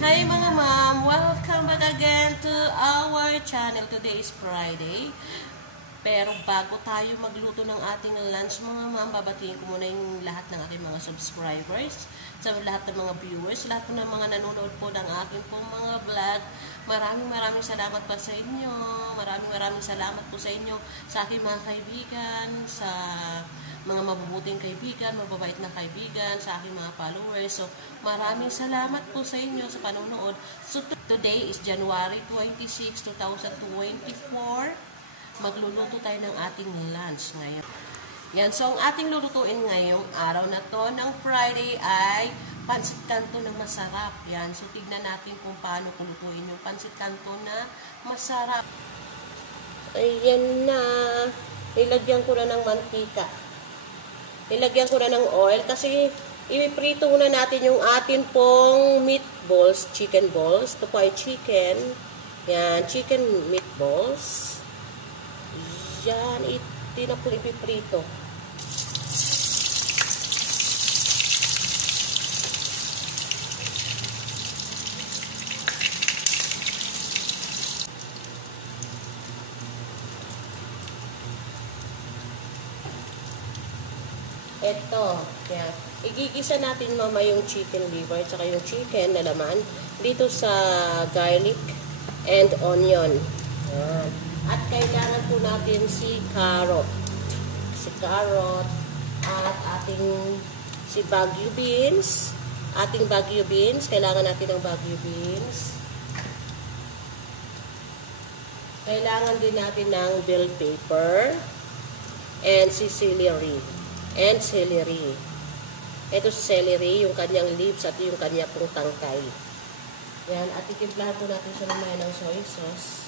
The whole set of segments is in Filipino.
Hi mga ma'am! Welcome back again to our channel. Today is Friday. Pero bago tayo magluto ng ating lunch mga ma'am, babatiin ko muna yung lahat ng aking mga subscribers, sa lahat ng mga viewers, lahat ng mga nanonood po ng aking pong mga vlog. Maraming salamat pa sa inyo. Maraming salamat po sa inyo, sa aking mga kaibigan, sa mga mabubuting kaibigan, mababait na kaibigan, sa aking mga followers. So, maraming salamat po sa inyo sa panonood. So, today is January 26, 2024. Magluluto tayo ng ating lunch ngayon. Yan, so ang ating lulutuin ngayong araw na to ng Friday ay pansit kanto na masarap. Yan, so tignan natin kung paano kulutuin yung pansit kanto na masarap. Ayan na. Ilagyan ko na ng mantika. Ilagyan ko na ng oil kasi ipiprito muna natin yung atin pong meatballs, chicken balls. Ito po ay chicken. Yan, chicken meatballs. Yan, ito na po ipiprito. Ito, yan. Igigisa natin mama yung chicken liver at saka yung chicken na laman dito sa garlic and onion. Yan. At kailangan po natin si carrot. At si Baguio beans. Ating Baguio beans. Kailangan natin ng Baguio beans. Kailangan din natin ng bell pepper. And si celery. Ito si celery, yung kanyang leaves at yung kanya pong tangkay. Yan. At itimplahan po natin siya mamaya ng soy sauce.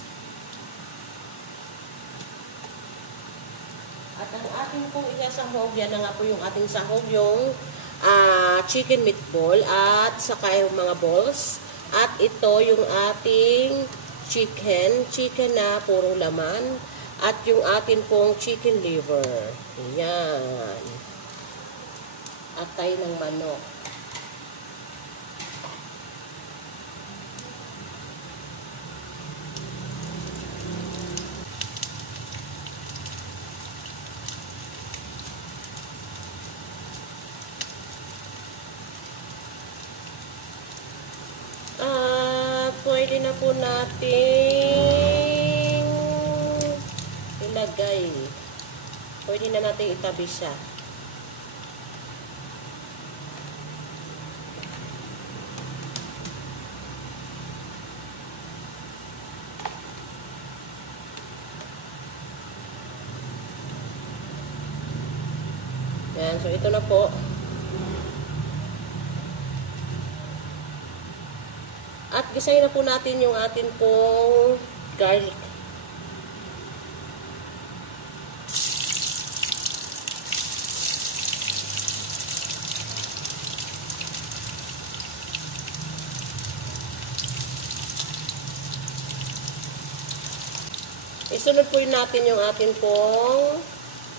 At ang ating pong isasahog, yan na nga po yung ating sahog, yung chicken meatball at saka yung mga balls. At ito yung ating chicken na puro laman. At yung atin pong chicken liver. Ayan. At tayo ng manok. Pwede na po natin ilagay. Pwede na natin itabi siya. Yan, so ito na po. At gisayin na po natin yung atin pong garlic. Isunod po natin yung atin pong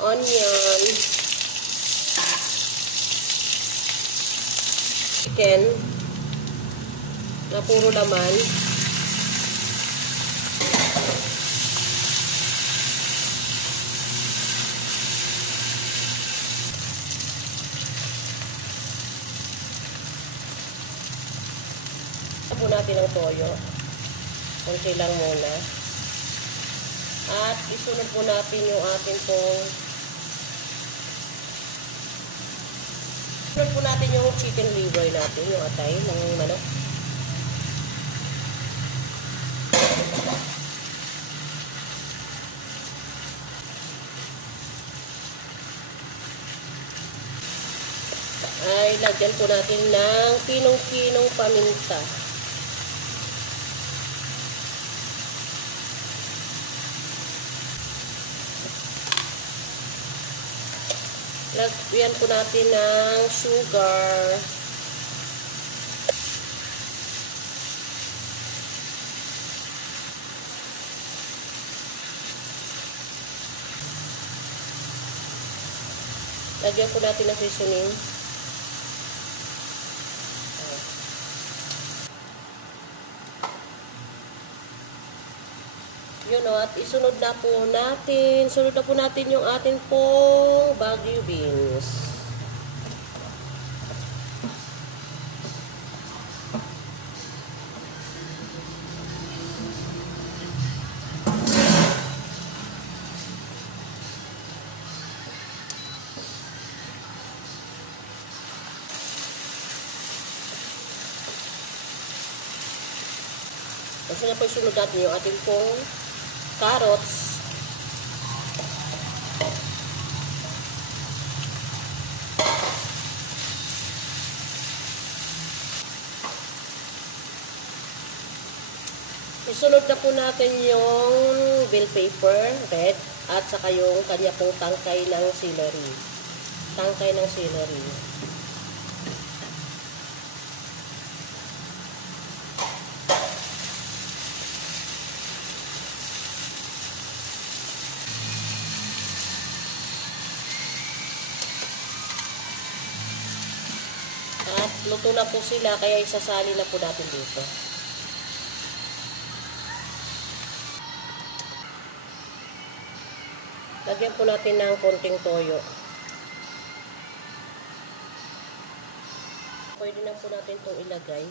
onion, chicken, na puro laman. Po natin ang toyo. Kunti lang muna. At isunod po natin yung ating pong isunod po natin yung chicken liver natin, yung atay ng manok. Ay lagyan po natin ng pinong-pinong paminta. Lagyan po natin ng sugar. Lagyan po natin ng seasoning. Yun o, at isunod na po natin. Sunod na po natin yung atin pong Baguio beans. Kasi na po isunod natin yung ating pong carrots. Isunod na po natin yung bell pepper, red, at saka yung kanya pong tangkay ng celery. Tangkay ng celery. At luto na po sila, kaya isasali na po natin dito. Lagyan po natin ng konting toyo. Pwede na po natin itong ilagay.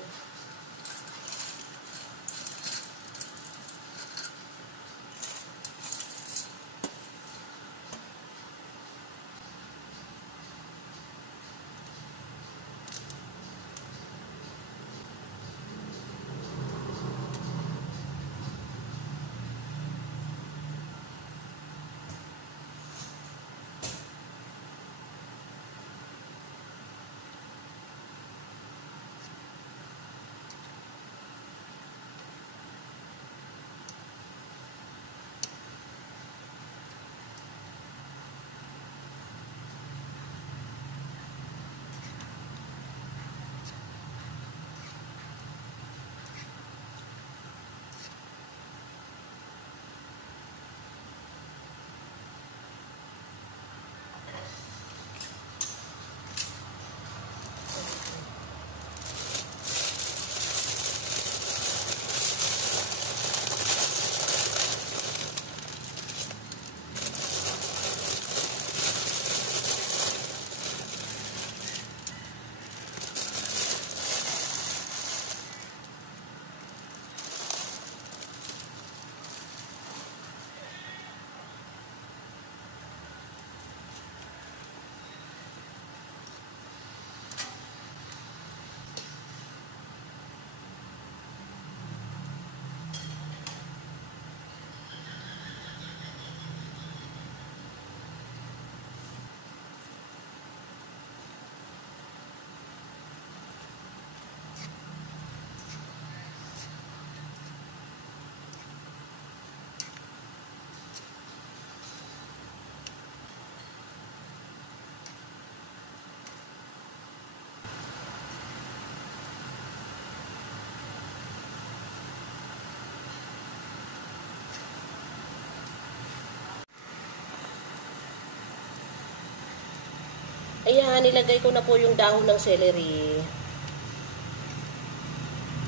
Ayan, nilagay ko na po yung dahon ng celery.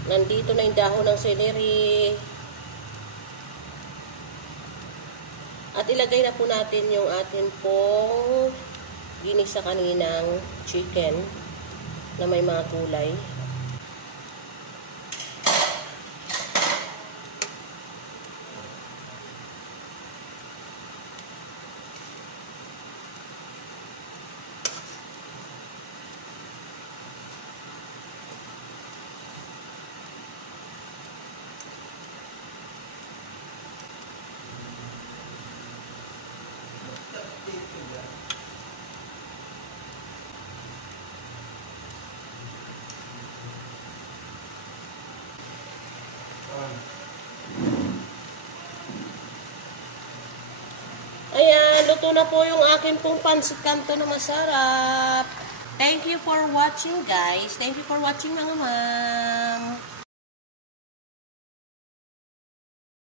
Nandito na yung dahon ng celery. At ilagay na po natin yung atin pong ginisa kaninang chicken na may mga kulay. Ayan, luto na po yung akin pong pansit canton na masarap. Thank you for watching, guys. Thank you for watching, mga ma'am.